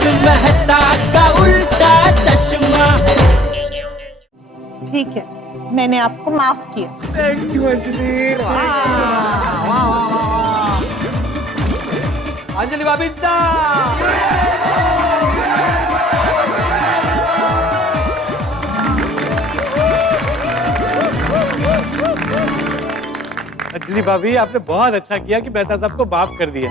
एक मेहता का उल्टा चश्मा। ठीक है, मैंने आपको माफ किया। Thank you Anjali. अंजलि भाभी अंजलि भाभी, आपने बहुत अच्छा किया कि मेहता साहब को माफ कर दिया।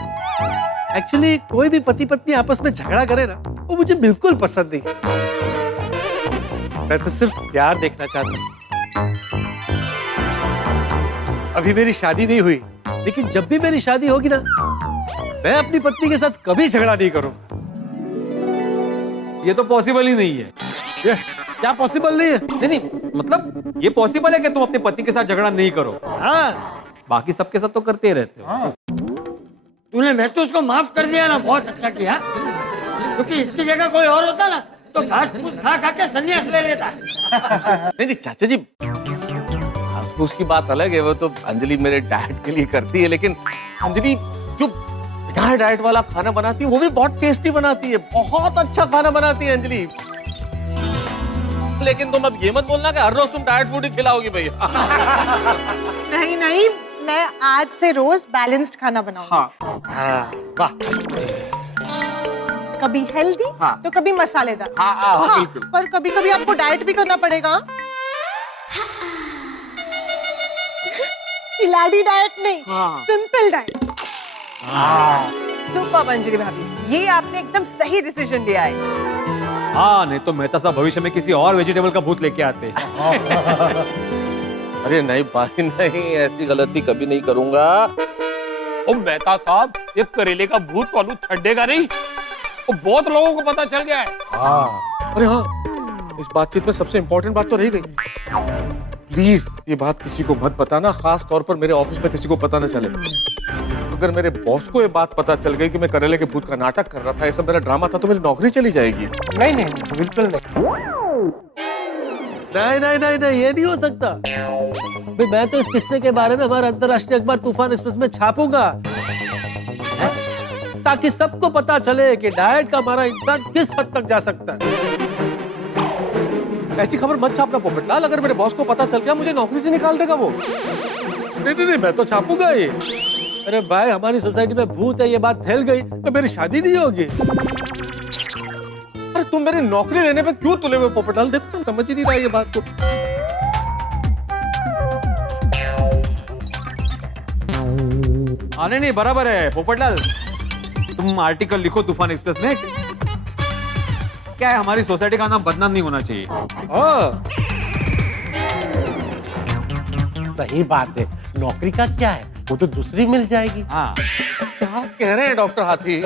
एक्चुअली कोई भी पति पत्नी आपस में झगड़ा करे ना, वो मुझे बिल्कुल पसंद नहीं। मैं तो सिर्फ प्यार देखना चाहता हूँ। अभी मेरी शादी नहीं हुई, लेकिन जब भी मेरी शादी होगी ना, मैं अपनी पत्नी के साथ कभी झगड़ा नहीं करूंगा। ये तो पॉसिबल ही नहीं है। ये क्या पॉसिबल नहीं है? नहीं, मतलब ये पॉसिबल है कि तुम अपने पति के साथ झगड़ा नहीं करो। हाँ, बाकी सबके साथ तो करते ही रहते हो। तूने मैं तो उसको माफ कर दिया ना, बहुत अच्छा किया। क्योंकि इसकी जगह कोई और होता ना तो घास फूस खा खा के संन्यास ले लेता। नहीं चाचा जी, घास फूस की बात अलग है, वो तो अंजलि मेरे डाइट के लिए करती है, लेकिन अंजलि जो बिना डाइट वाला खाना बनाती है वो भी बहुत टेस्टी बनाती है, बहुत अच्छा खाना बनाती है अंजलि। लेकिन तुम अब ये मत बोलना कि हर रोज तुम डाइट फूड ही खिलाओगी भैया। नहीं नहीं, मैं आज से रोज बैलेंस्ड खाना बनाऊंगी। हाँ, वाह। कभी हेल्दी तो कभी मसालेदार। बिल्कुल। पर कभी कभी आपको डाइट भी करना पड़ेगा। खिलाड़ी डाइट नहीं, सिंपल डाइट। सुपर अंजलि भाभी, ये आपने एकदम सही डिसीजन लिया है। हाँ, नहीं तो मेहता साहब भविष्य में किसी और वेजिटेबल का भूत लेके आते। अरे नहीं भाई नहीं, ऐसी गलती कभी नहीं करूंगा। ओ मेहता साहब, ये करेले का भूत वालू छड्डेगा नहीं। वो बहुत लोगों को पता चल गया है। अरे हाँ, इस बातचीत में सबसे इम्पोर्टेंट बात तो रह गई। प्लीज ये बात किसी को मत बताना, खास तौर पर मेरे ऑफिस में किसी को पता न चले। अगर मेरे बॉस को ये बात पता चल गई कि मैं करेले के भूत का नाटक कर रहा था, ये सब मेरा ड्रामा था, तो मेरी नौकरी चली जाएगी। नहीं नहीं, बिल्कुल नहीं। नहीं नहीं नहीं नहीं, ये नहीं हो सकता। भाई मैं तो इस किस्से के बारे में हमारे अंतर्राष्ट्रीय अखबार तूफान एक्सप्रेस में छापूंगा, ताकि सबको पता चले कि डाइट का हमारा इंसान किस हद तक जा सकता है। ऐसी खबर मत छापना पोपटलाल, अगर मेरे बॉस को पता चल गया मुझे नौकरी से निकाल देगा वो। नहीं नहीं नहीं, मैं तो छापूंगा ये। अरे भाई, हमारी सोसाइटी में भूत है, ये बात फैल गई तो मेरी शादी नहीं होगी। अरे तुम मेरी नौकरी लेने पे क्यों तुले हुए पोपटलाल? देखो तुम समझ ही नहीं रहा ये बात को। नहीं नहीं, बराबर है पोपटलाल। तुम आर्टिकल लिखो तूफान एक्सप्रेस में। क्या है, हमारी सोसाइटी का नाम बदनाम नहीं होना चाहिए। सही बात है, नौकरी का क्या है, वो तो दूसरी मिल जाएगी। हाँ, क्या कह रहे हैं डॉक्टर हाथी?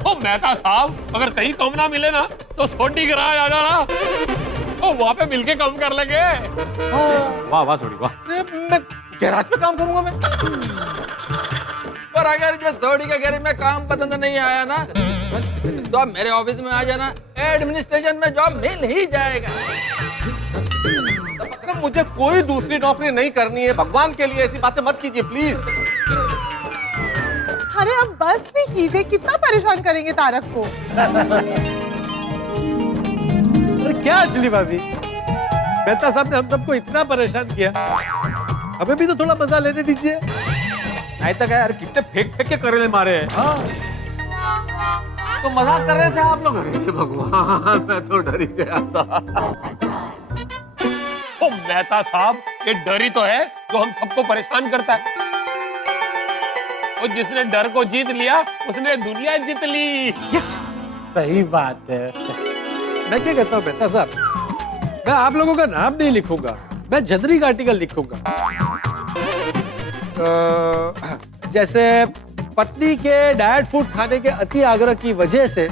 ओ मेहता साहब, अगर कहीं कम ना मिले ना तो सोडी गराज आ जाना। ओ वहाँ पे मिलके कम कर लेंगे। वाह वाह सोडी वाह। मैं गैराज पे काम करूंगा मैं। पर अगर जो सोडी के गैरेज में काम पसंद नहीं आया ना, तो आप मेरे ऑफिस में आ जाना, एडमिनिस्ट्रेशन में जॉब मिल ही जाएगा। अगर मुझे कोई दूसरी नौकरी नहीं करनी है, भगवान के लिए ऐसी बातें मत कीजिए प्लीज। अरे अब बस भी कीजिए, कितना परेशान करेंगे तारक को। अरे क्या अंजलि भाभी, मेहता साहब ने हम सबको इतना परेशान किया, हमें भी तो थोड़ा मजा लेने दीजिए। नहीं तो क्या यार, कितने फेंक फेंक के करेले मारे हैं। तो मजाक कर रहे थे आप लोग? अरे भगवान, मैं तो डर ही गया था। ओ मेहता साहब, ये डर ही तो है जो हम सबको परेशान करता है। और जिसने डर को जीत लिया उसने दुनिया जीत ली। सही बात है। मैं क्या कहता हूँ मेहता साहब, मैं आप लोगों का नाम नहीं लिखूंगा, मैं जनरिक आर्टिकल लिखूंगा। जैसे पत्नी के डाइट फूड खाने के अति आग्रह की वजह से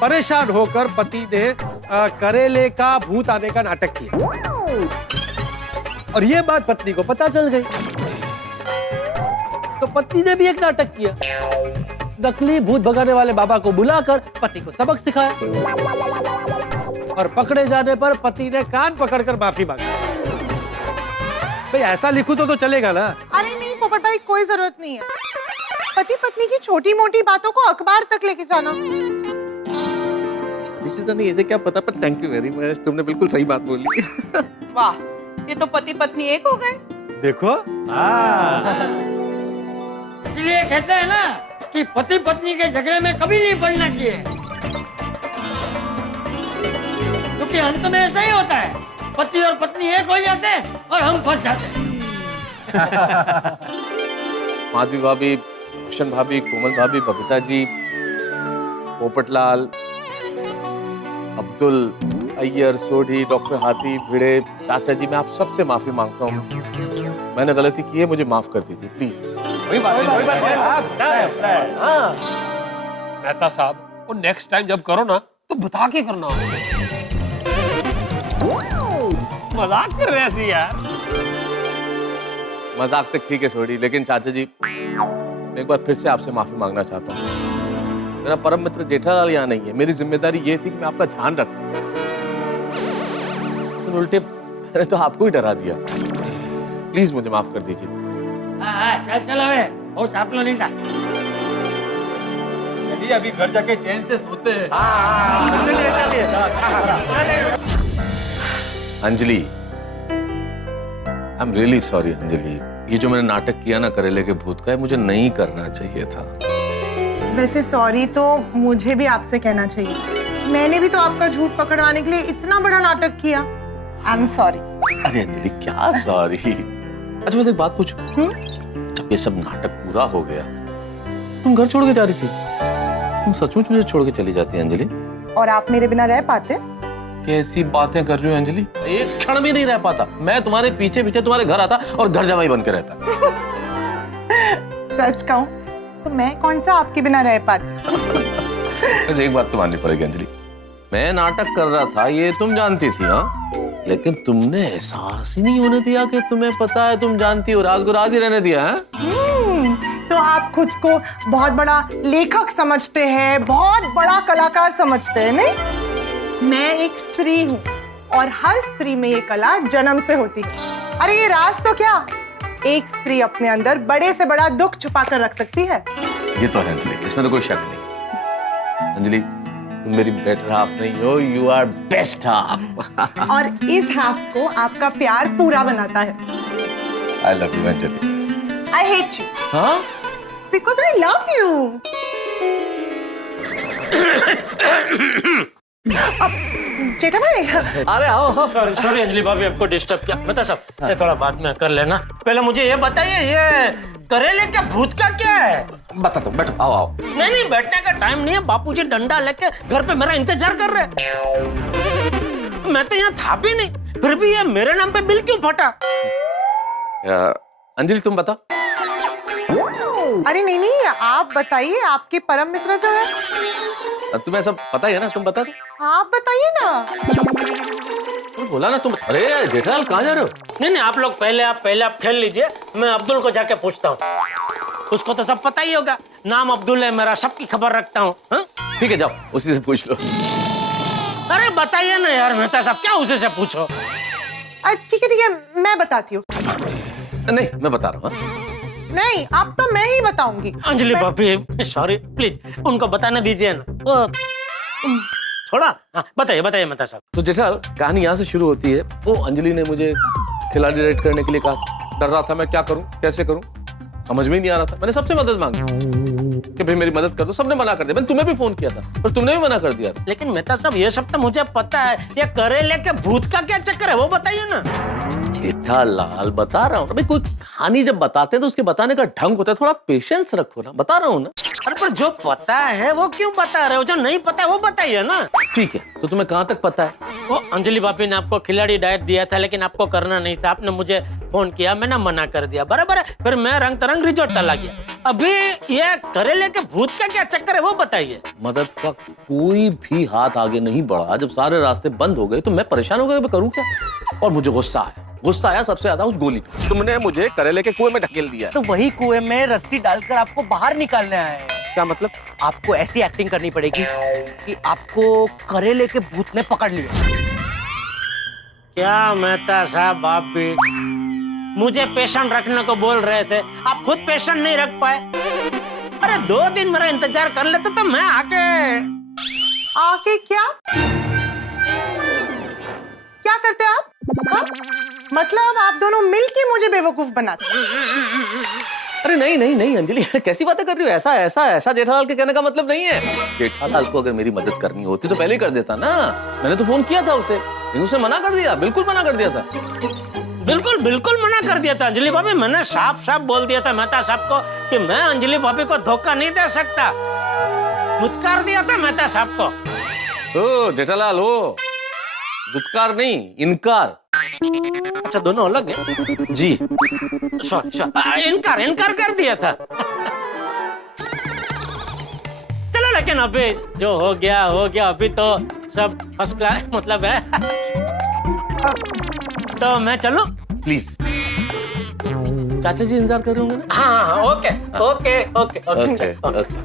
परेशान होकर पति ने करेले का भूत आने का नाटक किया, और ये बात पत्नी को पता चल गई, तो पत्नी ने भी एक नाटक किया। नकली भूत भगाने वाले बाबा को बुलाकर पति को सबक सिखाया, और पकड़े जाने पर पति ने कान पकड़कर माफी मांगी। भाई ऐसा लिखूं तो चलेगा ना? अरे नहीं पोपट भाई, कोई जरूरत नहीं है। पति पत्नी की छोटी मोटी बातों को अखबार तक लेके जाना। निश्चिता नहीं, ऐसे क्या पता, पर थैंक यू वेरी मच, तुमने बिल्कुल सही बात बोली। वाह, ये तो पति पत्नी एक हो गए। देखो इसलिए कहते हैं ना कि पति पत्नी के झगड़े में कभी नहीं पड़ना चाहिए, क्योंकि अंत में ऐसा ही होता है, पति और पत्नी एक हो जाते हैं और हम फंस जाते हैं। माधवी भाभी, भूषण भाभी, कोमल भाभी, बबीता जी, पोपटलाल, अब्दुल, अय्यर, सोढ़ी, डॉक्टर हाथी, भिड़े, चाचा जी, मैं आप सबसे माफी मांगता हूँ। मैंने गलती की है, मुझे माफ कर दीजिए प्लीज। मेहता साहब, वो नेक्स्ट टाइम जब करो ना तो बता के करना। मजाक कर रहे हैं यार। मजाक तक ठीक है सोढ़ी, लेकिन चाचा जी मैं एक बार फिर से आपसे माफी मांगना चाहता हूँ। मेरा परम मित्र जेठालाल यहाँ नहीं है, मेरी जिम्मेदारी ये थी कि मैं आपका ध्यान रखूं, उल्टे मैंने तो आपको ही डरा दिया। प्लीज मुझे माफ कर दीजिए। चल चल अबे, वो चापलो नहीं था। चलिए अभी घर जाके चैन से सोते हैं। Anjali, I am really sorry Anjali, ये जो मैंने नाटक किया ना करेले के भूत का, मुझे नहीं करना चाहिए था। वैसे सॉरी तो मुझे भी आपसे कहना चाहिए, मैंने भी तो आपका झूठ पकड़वाने के लिए इतना बड़ा नाटक किया। I am sorry. अरे अंजलि क्या सॉरी। अच्छा वैसे एक बात पूछूं, जब ये सब नाटक पूरा हो गया, तुम घर छोड़ के जा रही थी, तुम सचमुच मुझे छोड़ के चली जाती अंजलि? और आप मेरे बिना रह पाते? कैसी बातें कर रही हो अंजलि, एक क्षण भी नहीं रह पाता। मैं तुम्हारे पीछे पीछे तुम्हारे घर आता और घर जवाई बन के रहता। सच कहूं तो मैं कौन सा आपके बिना रह पाती। वैसे एक बात तो माननी पड़ेगी अंजलि, मैं नाटक कर रहा था ये तुम जानती थी, हाँ, लेकिन तुमने एहसास ही नहीं होने दिया कि तुम्हें पता है, तुम जानती हो, राज को राज ही रहने दिया है। तो आप खुद को बहुत बड़ा लेखक समझते हैं, बहुत बड़ा कलाकार समझते हैं, नहीं? मैं एक स्त्री हूँ और हर स्त्री में ये कला जन्म से होती है। अरे ये राज तो क्या, एक स्त्री अपने अंदर बड़े से बड़ा दुख छुपा कर रख सकती है। ये तो है अंजलि, इसमें तो कोई शक नहीं। अंजलि तुम मेरी बेटर हाफ नहीं हो, यू आर बेस्ट हाफ। और इस हाफ को आपका प्यार पूरा बनाता है। I love you Anjali. I hate you. हाँ? Because I love you. Jetha भाई, अरे आओ। सॉरी अंजलि भाभी, आपको डिस्टर्ब किया। बता सब, ये थोड़ा बाद में कर लेना। पहले मुझे ये बताइए, ये करेले का भूत का क्या है? बता दो, बैठो, आओ आओ। नहीं, बैठने का टाइम नहीं है। बापूजी डंडा लेके घर पे मेरा इंतजार कर रहे हैं। मैं तो यहाँ था भी नहीं, फिर भी ये मेरे नाम पे बिल क्यों फटा? अंजलि तुम बता। अरे नहीं नहीं, आप बताइए, आपके परम मित्र जो है। तुम्हें सब पता ही है ना, तुम बता दो। आप बताइए ना। तुम बोला ना तुम। अरे जेठालाल कहाँ जा रहे हो? नहीं, आप लोग पहले आप खेल लीजिए, मैं अब्दुल को जाके पूछता हूँ। उसको तो सब पता ही होगा, नाम अब्दुल है मेरा, सबकी खबर रखता हूँ। ठीक है जाओ, उसी से पूछ लो। अरे बताइए ना यार मेहता साहब, क्या उसे से पूछो? ठीक है, मैं बताती हूँ। नहीं मैं बता रहा हूँ। नहीं, अब तो मैं ही बताऊंगी। अंजलि भाभी सॉरी, प्लीज उनको बताने दीजिए ना। थोड़ा बताइए मेहता साहब। तो जेठालाल कहानी यहाँ से शुरू होती है। वो अंजलि ने मुझे खिलाड़ी डायरेक्ट करने के लिए कहा, डर रहा था मैं क्या करूं, कैसे करूं, समझ में ही नहीं आ रहा था। मैंने सबसे मदद मांगी कि भाई मेरी मदद कर दो, सबने मना कर दिया। मैंने तुम्हें भी फोन किया था पर तुमने भी मना कर दिया था। लेकिन मेहता साहब ये सब तो मुझे पता है, ये करेले के भूत का क्या चक्कर है वो बताइए ना। जेठालाल बता रहा हूँ ना भाई, कोई कहानी जब बताते हैं तो उसके बताने का ढंग होता है, थोड़ा पेशेंस रखो ना, बता रहा हूँ ना। अरे पर जो पता है वो क्यों बता रहे हो, जो नहीं पता है वो बताइए ना। ठीक है, तो तुम्हें कहाँ तक पता है? वो अंजलि भाभी ने आपको खिलाड़ी डाइट दिया था, लेकिन आपको करना नहीं था। आपने मुझे फोन किया, मैंने मना कर दिया, बराबर है। फिर मैं रंग तरंग रिजोर्ट चला गया। अभी ये करेले के भूत का क्या चक्कर है वो बताइए। मदद का कोई भी हाथ आगे नहीं बढ़ा। जब सारे रास्ते बंद हो गए तो मैं परेशान हो गया, मैं करूँ क्या? और मुझे गुस्सा आया सबसे ज्यादा उस गोली पे। तुमने मुझे करेले के कुएं में ढकेल दिया। तो वही कुएं में रस्सी डालकर आपको बाहर निकालने आए हैं। क्या मतलब? आपको ऐसी एक्टिंग करनी पड़ेगी कि आपको करेले के भूत ने पकड़ लिया। क्या मेहता साहब, आप भी मुझे पेशेंट रखने को बोल रहे थे, आप खुद पेशेंट नहीं रख पाए। अरे 2 दिन मेरा इंतजार कर लेते तो मैं आके क्या क्या करते आप? हाँ? मतलब आप दोनों मिलके मुझे बेवकूफ बनाते? अरे नहीं नहीं नहीं अंजलि, कैसी बातें कर रही हो? ऐसा ऐसा ऐसा जेठालाल के कहने का मतलब नहीं है। जेठालाल को अगर मेरी मदद करनी होती तो पहले ही कर देता ना। मैंने तो फोन किया था उसे, लेकिन उसने मना कर दिया, बिल्कुल मना कर दिया था। बिल्कुल मना कर दिया था अंजलि भाभी। मैंने साफ बोल दिया था मेहता साहब को कि मैं अंजलि भाभी को धोखा नहीं दे सकता। धुतकार दिया था मेहता साहब को। ओ जेठालाल हो, धुतकार नहीं, इनकार। अच्छा, दोनों अलग है जी। सॉरी, इनकार कर दिया था। चलो, लेकिन अभी जो हो गया अभी तो सब फर्स्ट क्लास मतलब है। तो मैं चलूं? प्लीज। चाचा जी इंतजार कर रहे होंगे ना? हाँ, okay.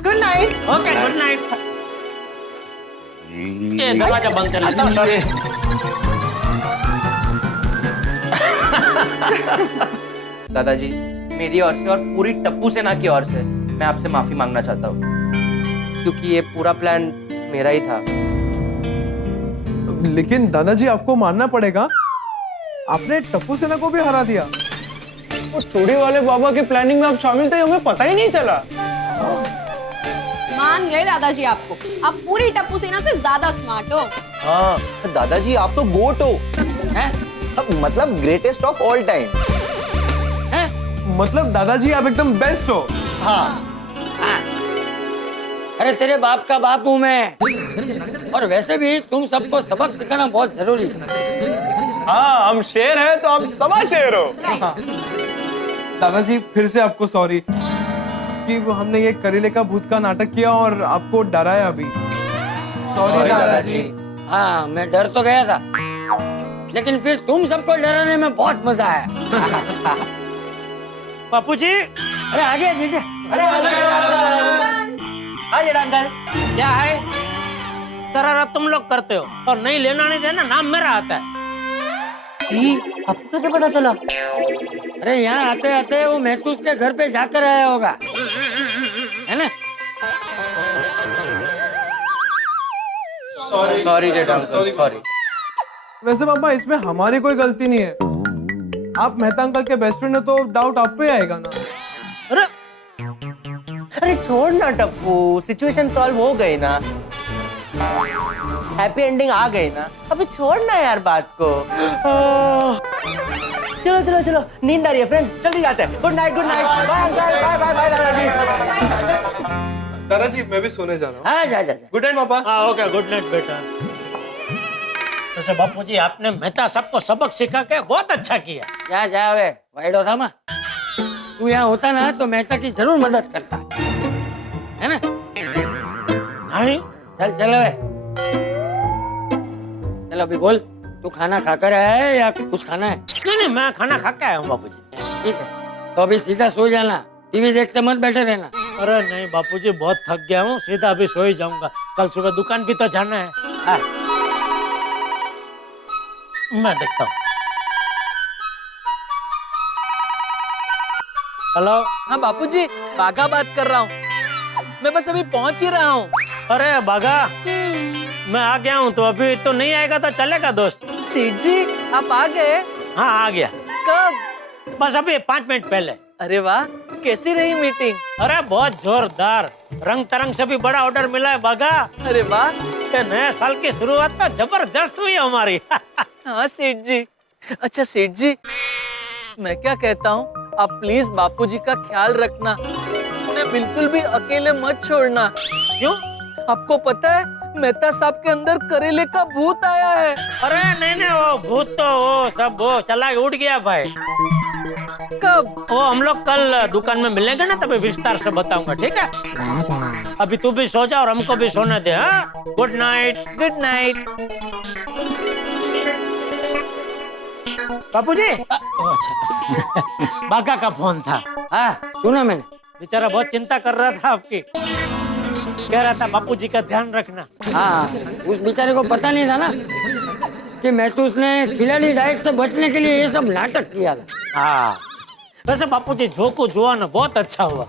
Good night. Okay, good night. ये दरवाजा बंद कर लेता हूँ। सॉरी। दादाजी, मेरी ओर से और पूरी टप्पू सेना की ओर से मैं आपसे माफी मांगना चाहता हूँ, क्योंकि ये पूरा प्लान मेरा ही था। लेकिन दादाजी आपको मानना पड़ेगा, आपने टप्पू सेना को भी हरा दिया। वो चूड़ी वाले बाबा की प्लानिंग में आप शामिल थे, हमें पता ही नहीं चला। मान गए दादाजी आपको, आप पूरी टप्पू सेना से ज्यादा स्मार्ट हो। हाँ दादाजी, आप तो गोट हो। हैं? मतलब ग्रेटेस्ट ऑफ ऑल टाइम। मतलब दादाजी आप एकदम बेस्ट हो। हाँ। अरे तेरे बाप का बाप हूँ मैं, और वैसे भी तुम सबको सबक सिखाना बहुत जरूरी है। हाँ, हम शेर हैं तो आप सवा शेर हो। दादाजी फिर से आपको सॉरी कि वो हमने ये करेले का भूत का नाटक किया और आपको डराया भी। सॉरी दादाजी। हाँ, मैं डर तो गया था, लेकिन फिर तुम सबको डराने में बहुत मजा आया। बापू जी, अरे आगे जीते। अरे अंकल, क्या है? शरारत तुम लोग करते हो और नहीं लेना नहीं देना नाम मेरा आता है। आपको कैसे पता चला? अरे यहाँ आते आते वो महतूस के घर पे जाकर आया होगा, है ना? सॉरी जेठा, सॉरी। वैसे पापा, इसमें हमारी कोई गलती नहीं है। आप मेहता अंकल के बेस्ट फ्रेंड हो तो डाउट आप पे आएगा ना। अरे छोड़ ना टप्पू, सिचुएशन सॉल्व हो गई ना, हैप्पी एंडिंग आ गई ना, अभी छोड़ ना यार बात को। चलो, नींद आ रही है फ्रेंड, जल्दी जाते हैं। गुड नाइट, बाय दादाजी। दादाजी मैं भी सोने जा रहा हूँ। हाँ, जा। गुड नाइट पापा। हाँ, ओके, गुड नाइट बेटा। वैसे बापू जी, आपने मेहता सबको सबक सिखा के बहुत अच्छा किया। जा वे वाइडो था माँ, तू यहाँ होता ना तो मेहता की जरूर मदद करता, है ना? नहीं, चल वे। चल अभी बोल, तू खाना खाकर आया है या कुछ खाना है? नहीं, मैं खाना खा के आया हूँ बापू जी। ठीक है, तो अभी सीधा सो जाना, टीवी देखते मत बैठे रहना। अरे नहीं बापू जी, बहुत थक गया हूँ, सीधा अभी सो ही जाऊंगा। कल सुबह दुकान भी तो जाना है। हाँ। मैं देखता हूँ। हेलो। हाँ बापूजी, बागा बात कर रहा हूँ, मैं बस अभी पहुँच ही रहा हूँ। अरे बागा, मैं आ गया हूँ, तो अभी तो नहीं आएगा तो चलेगा दोस्त? सेठ जी, आप आ गए? हाँ, आ गया। कब? बस अभी 5 मिनट पहले। अरे वाह, कैसी रही मीटिंग? अरे बहुत जोरदार, रंग तरंग से भी बड़ा ऑर्डर मिला है बागा। अरे वाह, नए साल की शुरुआत तो जबरदस्त हुई हमारी। हाँ सेठ जी। अच्छा सेठ जी, मैं क्या कहता हूँ, आप प्लीज बापूजी का ख्याल रखना, उन्हें बिल्कुल भी अकेले मत छोड़ना। क्यों? आपको पता है मेहता साहब के अंदर करेले का भूत आया है। अरे नहीं, वो भूत तो वो सब वो चला उड़ गया भाई। कब? वो हम लोग कल दुकान में मिलेंगे ना, तभी विस्तार से बताऊंगा, ठीक है? अभी तू भी सो जा और हमको भी सोने दे। हाँ, good night. Good night. Bapuji, अच्छा बागा का फोन था। हाँ, सुना मैंने। बेचारा बहुत चिंता कर रहा था आपकी, कह रहा था बापूजी का ध्यान रखना। हाँ, उस बेचारे को पता नहीं था ना कि महतूस ने खिलाड़ी डाइट से बचने के लिए ये सब नाटक किया था। हाँ, वैसे बापूजी जो कुछ हुआ ना बहुत अच्छा हुआ।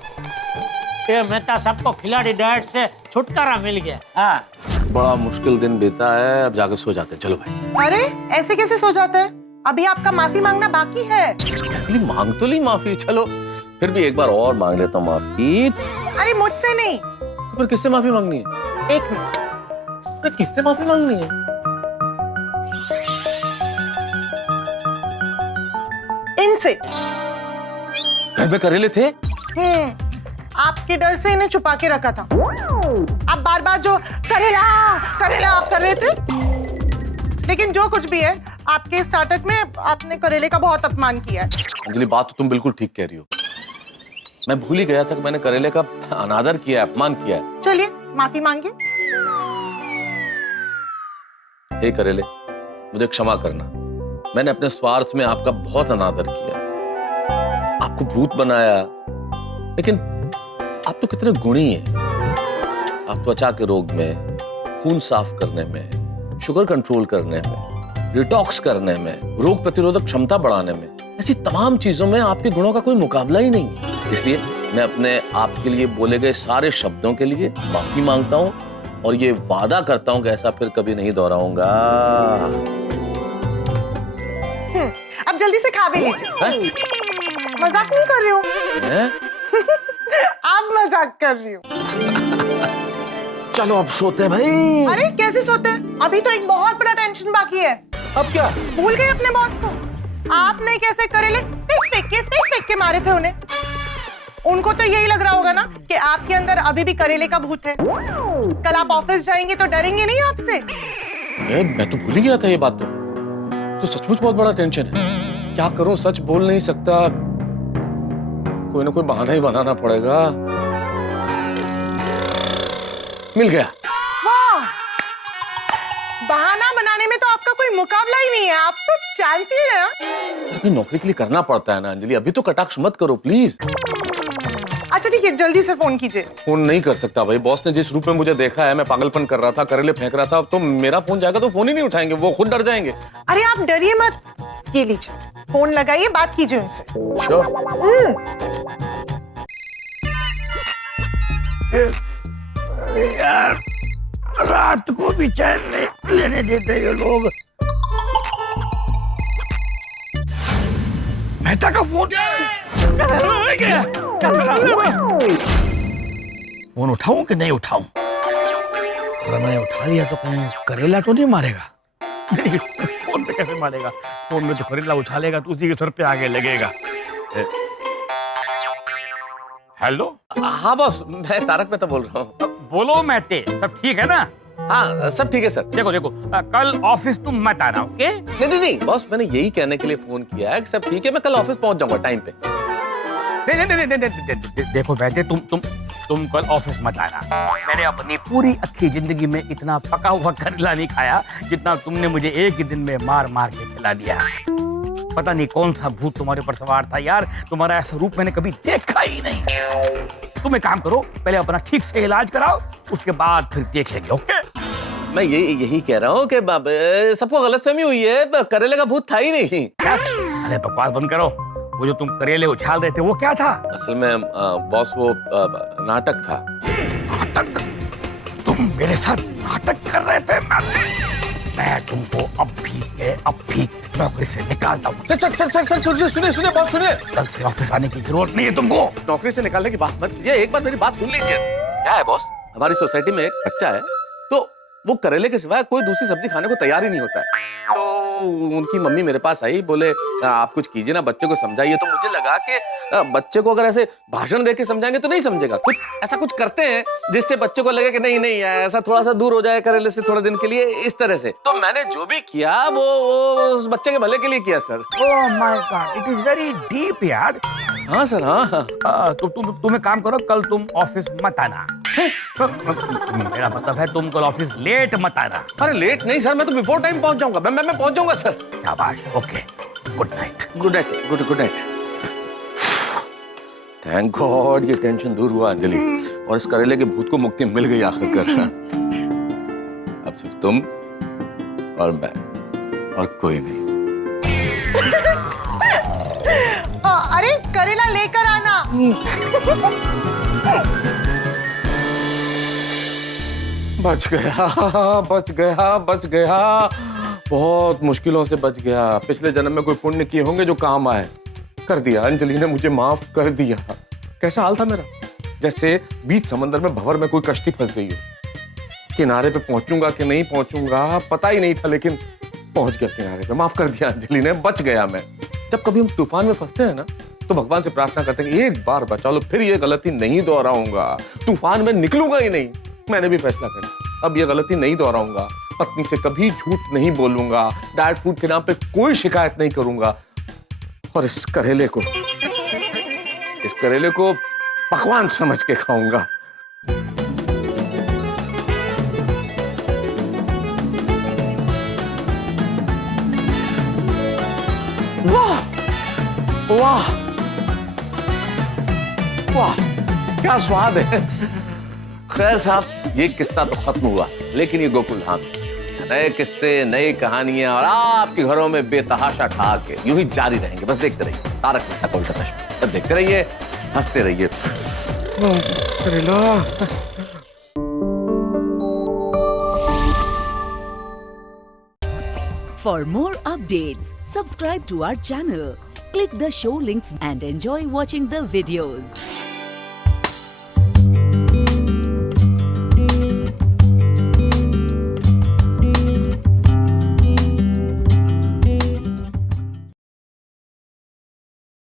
ये मेहता साहब को खिलाड़ी डाइट से छुटकारा मिल गया। हाँ बड़ा मुश्किल दिन बीता है, अब जाके सो जाते हैं। चलो भाई। अरे ऐसे कैसे सो जाते हैं? अभी आपका माफी मांगना बाकी है। एक्चुअली मांग तो ली माफी, चलो फिर भी एक बार और मांग लेता हूँ माफी। अरे मुझसे नहीं। तो फिर किससे माफी मांगनी है? एक मिनट, तो किससे माफी मांगनी है? इनसे। घर में करेले थे? आपके डर से इन्हें छुपा के रखा था। आप बार बार जो करेला करेला आप कर रहे थे, लेकिन जो कुछ भी है आपके इस नाटक में आपने करेले का बहुत अपमान किया है। अंजलि बात तो तुम बिल्कुल ठीक कह रही हो। मैं भूल ही गया था कि मैंने करेले का अनादर किया है, अपमान किया है। चलिए माफी मांगिए। हे करेले, मुझे क्षमा करना। मैंने अपने स्वार्थ में आपका बहुत अनादर किया, आपको भूत बनाया। लेकिन आप तो कितने गुणी हैं। आप त्वचा के रोग में, खून साफ करने में, शुगर कंट्रोल करने में, डिटॉक्स करने में, रोग प्रतिरोधक क्षमता बढ़ाने में, ऐसी तमाम चीजों में आपके गुणों का कोई मुकाबला ही नहीं है। इसलिए मैं अपने आपके लिए बोले गए सारे शब्दों के लिए माफी मांगता हूं और ये वादा करता हूं कि ऐसा फिर कभी नहीं दोहराऊंगा। अब जल्दी से खा भी लीजिए। मजाक नहीं कर रही हूँ। आप मजाक कर रही हो। चलो अब सोते हैं भाई। अरे कैसे सोते हैं? अभी तो एक बहुत बड़ा टेंशन बाकी है। अब क्या? भूल गए अपने बॉस को? आपने कैसे करेले फेंक के मारे थे उन्हें। उनको तो यही लग रहा होगा ना कि आपके अंदर अभी भी करेले का भूत है। कल आप ऑफिस जाएंगे तो डरेंगे नहीं आपसे? मैं तो भूल ही गया था ये बात। तो सचमुच बहुत बड़ा टेंशन है। क्या करूं, सच बोल नहीं सकता, कोई ना कोई बहाना ही बनाना पड़ेगा। मिल गया। वाह, बहाना बनाने में तो आपका कोई मुकाबला ही नहीं है। आप तो जानती है ना। नौकरी के लिए करना पड़ता है ना अंजलि। अभी तो कटाक्ष मत करो प्लीज। अच्छा ठीक है, जल्दी से फोन कीजिए। फोन नहीं कर सकता भाई। बॉस ने जिस रूप में मुझे देखा है, मैं पागलपन कर रहा था, करेले फेंक रहा था, तो मेरा फोन जाएगा तो फोन ही नहीं उठाएंगे, वो खुद डर जाएंगे। अरे आप डरिए मत, ये लीजिए फोन लगाइए, बात कीजिए उनसे। यार रात को भी चैन नहीं लेने देते ये लोग। मेहता का फोन फोन उठाऊं कि नहीं उठाऊं? अगर मैंने उठा लिया तो कहीं करेला तो नहीं मारेगा? नहीं, फोन पे कैसे मारेगा? फोन में तो करेला उछालेगा तो उसी के सर पे आगे लगेगा। हेलो। हाँ बॉस, मैं तारक मेहता बोल रहा हूँ। बोलो मेहते, सब ठीक है ना? हाँ सब ठीक है सर। देखो देखो, कल ऑफिस तुम मत आना, ओके? नहीं बॉस, मैंने यही कहने के लिए फोन किया है कि सब ठीक है, मैं कल ऑफिस पहुंच जाऊंगा टाइम पे। देखो बेटे, तुम कल ऑफिस मत आना। मैंने अपनी पूरी अच्छी जिंदगी में इतना पका हुआ करेला नहीं खाया जितना तुमने मुझे एक ही दिन में मार मार के खिला दिया। पता नहीं कौन सा भूत तुम्हारे ऊपर सवार था यार। तुम्हारा ऐसा रूप मैंने कभी देखा ही नहीं। तुम एक काम करो, पहले अपना ठीक से इलाज कराओ, उसके बाद फिर देखेंगे, ओके? मैं यही कह रहा हूँ कि सबको गलतफहमी हुई है, करेले का भूत था ही नहीं। अरे बकवास बंद करो। वो जो तुम करेले उछाल रहे थे वो क्या था? असल में बॉस वो नाटक था। नाटक? तुम मेरे साथ नाटक कर रहे थे? मैं तुमको अब भी नौकरी से निकालता हूँ। सर सुनिए बात सुनिए। कल से ऑफिस आने की जरूरत नहीं है तुमको। नौकरी से निकालने की बात मत कीजिए, एक बार मेरी बात सुन लीजिए। क्या है बॉस, हमारी सोसाइटी में एक बच्चा है, तो वो करेले के सिवाय कोई दूसरी सब्जी खाने को तैयार ही नहीं होता है। तो उनकी मम्मी मेरे पास आई, बोले आप कुछ कीजिए ना, बच्चे को समझाइए। तो मुझे लगा कि बच्चे को अगर ऐसे भाषण देके समझाएंगे तो नहीं समझेगा, कुछ ऐसा कुछ करते हैं जिससे बच्चे को लगे कि नहीं ऐसा थोड़ा सा दूर हो जाए करेले से थोड़ा दिन के लिए, इस तरह से। तो मैंने जो भी किया वो उस बच्चे के भले के लिए किया sir. Oh my God, it is very deep यार। हाँ सर, हाँ। तो तुम एक काम करो, कल तुम ऑफिस मत आना। मेरा मतलब है तुम कल ऑफिस लेट मत आना। अरे लेट नहीं सर, मैं तो बिफोर टाइम पहुंच जाऊंगा। मैं पहुंच जाऊंगा सर। शाबाश, okay, good night. Good night sir, good night. Thank God ये टेंशन दूर हुआ अंजलि, और इस करेले के भूत को मुक्ति मिल गई आखिरकार। अब सिर्फ तुम और मैं और कोई नहीं। अरे करेला लेकर आना। बच गया, बच गया, बच गया। बहुत मुश्किलों से बच गया। पिछले जन्म में कोई पुण्य किए होंगे जो काम आए। कर दिया, अंजलि ने मुझे माफ कर दिया। कैसा हाल था मेरा? जैसे बीच समंदर में भंवर में कोई कश्ती फंस गई हो। किनारे पे पहुंचूंगा कि नहीं पहुंचूंगा पता ही नहीं था, लेकिन पहुंच गया किनारे पे। माफ कर दिया अंजलि ने, बच गया मैं। जब कभी हम तूफान में फंसते हैं ना, तो भगवान से प्रार्थना करते हैं कि एक बार बचा लो, फिर ये गलती नहीं दोहराऊंगा, तूफान में निकलूंगा ही नहीं। मैंने भी फैसला कर लिया, अब ये गलती नहीं दोहराऊंगा। पत्नी से कभी झूठ नहीं बोलूंगा, डाइट फूड के नाम पे कोई शिकायत नहीं करूंगा, और इस करेले को पकवान समझ के खाऊंगा। वाह वाह वाह, क्या स्वाद है। खैर साहब, ये किस्सा तो खत्म हुआ, लेकिन ये गोकुल धाम नए किस्से, नई कहानियां और आपके घरों में बेतहाशा ठहाके यूं ही जारी रहेंगे। बस देखते रहिए तारक मेहता का उल्टा चश्मा। तब देखते रहिए, हंसते रहिए। For more updates, subscribe to our channel, click the show links and enjoy watching the videos.